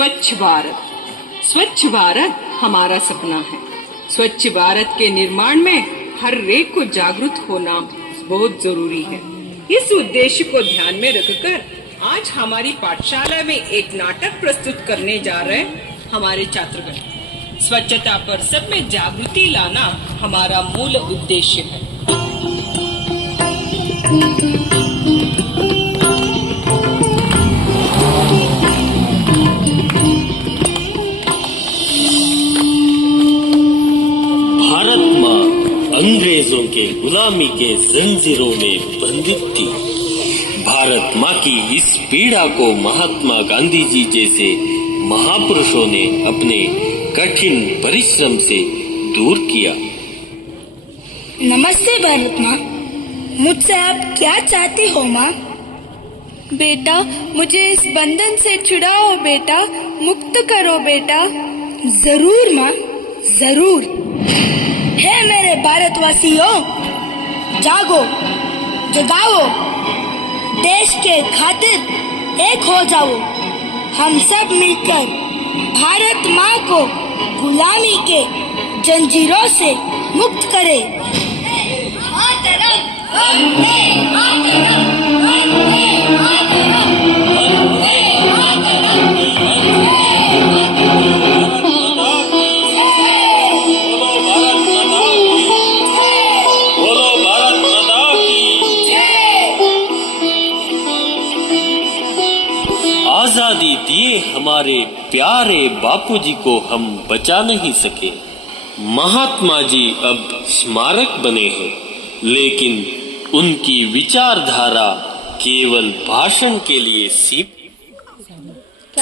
स्वच्छ भारत हमारा सपना है। स्वच्छ भारत के निर्माण में हर एक को जागरूक होना बहुत जरूरी है। इस उद्देश्य को ध्यान में रखकर आज हमारी पाठशाला में एक नाटक प्रस्तुत करने जा रहे हमारे छात्रगण। स्वच्छता पर सब में जागृति लाना हमारा मूल उद्देश्य है। भारत माँ अंग्रेजों के गुलामी के जंजीरों में बंधित थी। भारत माँ की इस पीड़ा को महात्मा गांधी जी जैसे महापुरुषों ने अपने कठिन परिश्रम से दूर किया। नमस्ते भारत माँ, मुझसे आप क्या चाहती हो माँ? बेटा, मुझे इस बंधन से छुड़ाओ बेटा, मुक्त करो बेटा। जरूर माँ, जरूर। हे मेरे भारतवासियों, जागो, जगाओ, देश के खातिर एक हो जाओ। हम सब मिलकर भारत माँ को गुलामी के जंजीरों से मुक्त करें। आजादी दिए हमारे प्यारे बापूजी को हम बचा नहीं सके। महात्मा जी अब स्मारक बने हैं, लेकिन उनकी विचारधारा केवल भाषण के लिए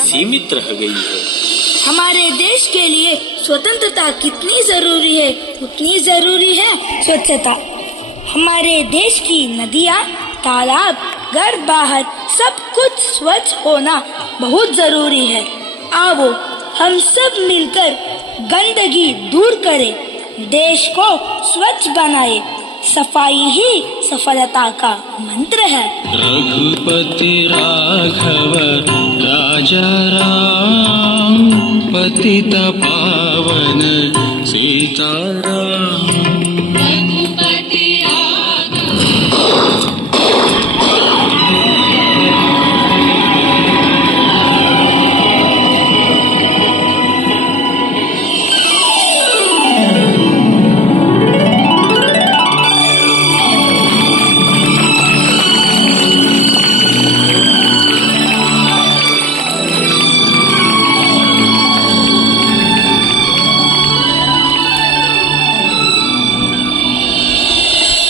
सीमित रह गई है। हमारे देश के लिए स्वतंत्रता कितनी जरूरी है, उतनी जरूरी है स्वच्छता। हमारे देश की नदियाँ, तालाब, घर बाहर सब कुछ स्वच्छ होना बहुत जरूरी है। आओ हम सब मिलकर गंदगी दूर करें, देश को स्वच्छ बनाए। सफाई ही सफलता का मंत्र है। रघुपति राघव राजा राम, पतित पावन सीताराम।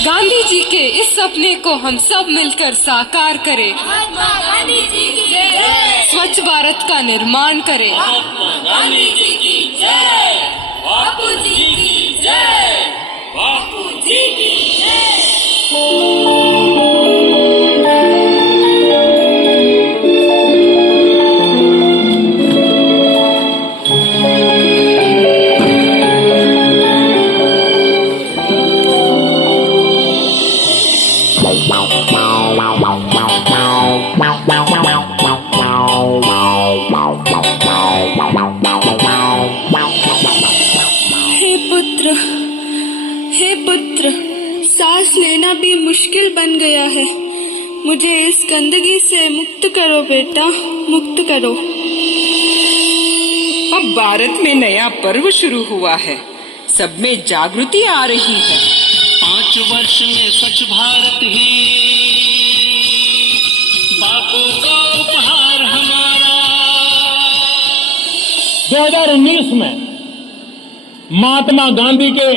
गांधी जी के इस सपने को हम सब मिलकर साकार करें। स्वच्छ भारत का निर्माण करें। हे पुत्र, सांस लेना भी मुश्किल बन गया है। मुझे इस गंदगी से मुक्त करो बेटा, मुक्त करो। अब भारत में नया पर्व शुरू हुआ है, सब में जागृति आ रही है। 5 वर्ष में स्वच्छ भारत ही बापू का उपहार हमारा। 2019 में महात्मा गांधी के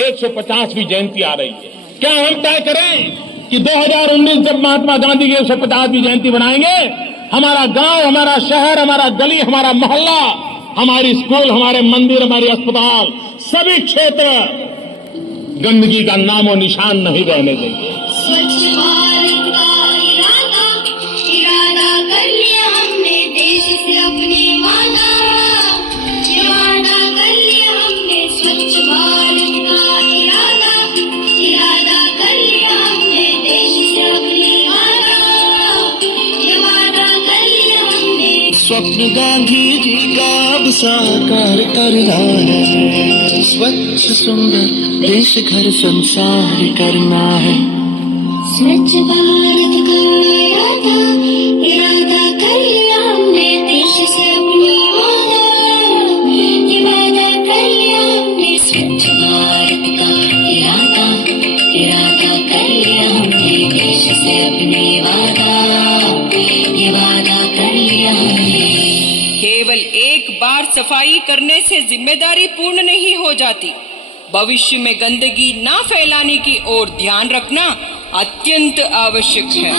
150वीं जयंती आ रही है। क्या हम तय करें कि 2019 जब महात्मा गांधी की 150वीं जयंती बनाएंगे, हमारा गांव, हमारा शहर, हमारा गली, हमारा मोहल्ला, हमारी स्कूल, हमारे मंदिर, हमारे अस्पताल, सभी क्षेत्र गंदगी का नामो निशान नहीं रहने देंगे। स्वच्छ भारत का इरादा कर लिया हमने, देश से अपने वादा कर लिया हमने। स्वच्छ भारत का इरादा कर लिया हमने, देश से अपने वादा कर लिया हमने। स्वप्न गांधी जी का अब साकार करना है। स्वच्छ सुंदर देश घर संसार करना है। स्वच्छ भारत का इरादा कर लिया हमने, देश से अपना वादा कर लिया हमने। स्वच्छ भारत का इरादा कर लिया हमने, देश से अपने वादा कर लिया हमने। केवल एक बार सफाई करने से जिम्मेदारी पूर्ण नहीं हो जाती। भविष्य में गंदगी ना फैलाने की ओर ध्यान रखना अत्यंत आवश्यक है।